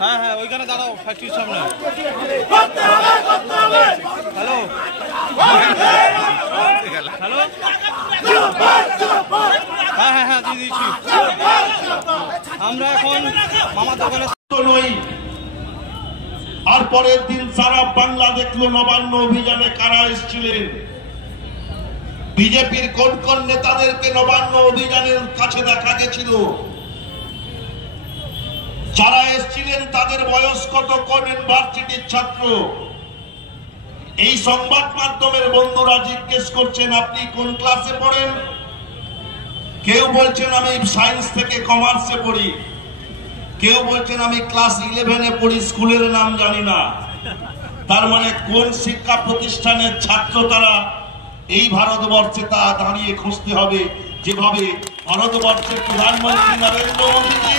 হ্যাঁ হ্যাঁ ওইখানে দাঁড়াও ফ্যাক্টরির সামনে। হ্যালো হ্যালো হ্যাঁ হ্যাঁ হ্যাঁ দিয়ে দিচ্ছি। আমরা এখন মামার দোকানে নই। আর পরের দিন সারা বাংলা দেখলো নবান্ন অভিযানে কারা এসেছিলেন। বিজেপির কোন কোন নেতাদেরকে নবান্ন অভিযানের কাছে দেখা গেছিল, যারা এসেছিলেন তাদের বয়স কত, কোন ইউনিভার্সিটির ছাত্র। এই সংবাদ মাধ্যমের বন্ধুরা জিজ্ঞেস করছেন আপনি কোন ক্লাসে পড়েন। কেউ বলছেন আমি সায়েন্স থেকে কমার্সে পড়ি, কেউ বলছেন আমি ক্লাস 11-এ পড়ি, স্কুলের নাম জানি না। তার মানে কোন শিক্ষা প্রতিষ্ঠানের ছাত্র তারা এই ভারতবর্ষে তা দাঁড়িয়ে খুঁজতে হবে। যেভাবে ভারতবর্ষের প্রধানমন্ত্রী নরেন্দ্র মোদীজি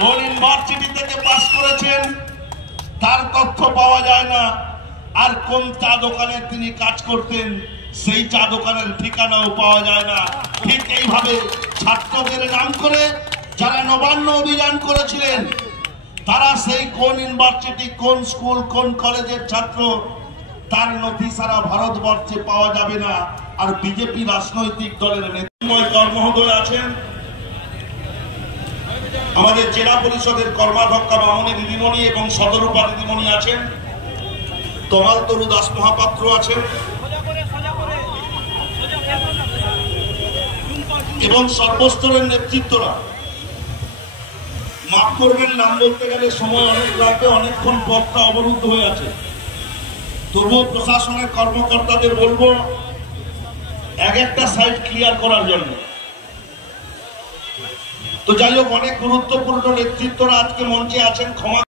কোন ইউনিভার্সিটি থেকে পাস করেছেন তার তথ্য পাওয়া যায় না, আর কোন চা দোকানে তিনি কাজ করতেন সেই চা দোকানের ঠিকানাও পাওয়া যায় না। ঠিক এইভাবে ছাত্রদের নাম করে যারা নবান্ন অভিযান করেছিলেন তারা সেই কোন ইউনিভার্সিটি, কোন স্কুল, কোন কলেজের ছাত্র তার নথি সারা ভারতবর্ষে পাওয়া যাবে না। আর বিজেপি রাজনৈতিক দলের নেতৃত্ব মহোদয় আছেন, আমাদের জেলা পরিষদের কর্মাধ্যক্ষা মামনি দিদিমণি এবং সদরূপা দিদিমণি আছেন, তমাল তরু দাস মহাপাত্র আছেন এবং সর্বস্তরের নেতৃত্বরা। মাফ করবেন, নাম বলতে গেলে সময় অনেক লাগবে, অনেকক্ষণ পথটা অবরুদ্ধ হয়ে আছে। তবুও প্রশাসনের কর্মকর্তাদের বলবো এক একটা সাইড ক্লিয়ার করার জন্য। তো যাই হোক, অনেক গুরুত্বপূর্ণ নেতৃত্বরা আজকে মঞ্চে আছেন। ক্ষমা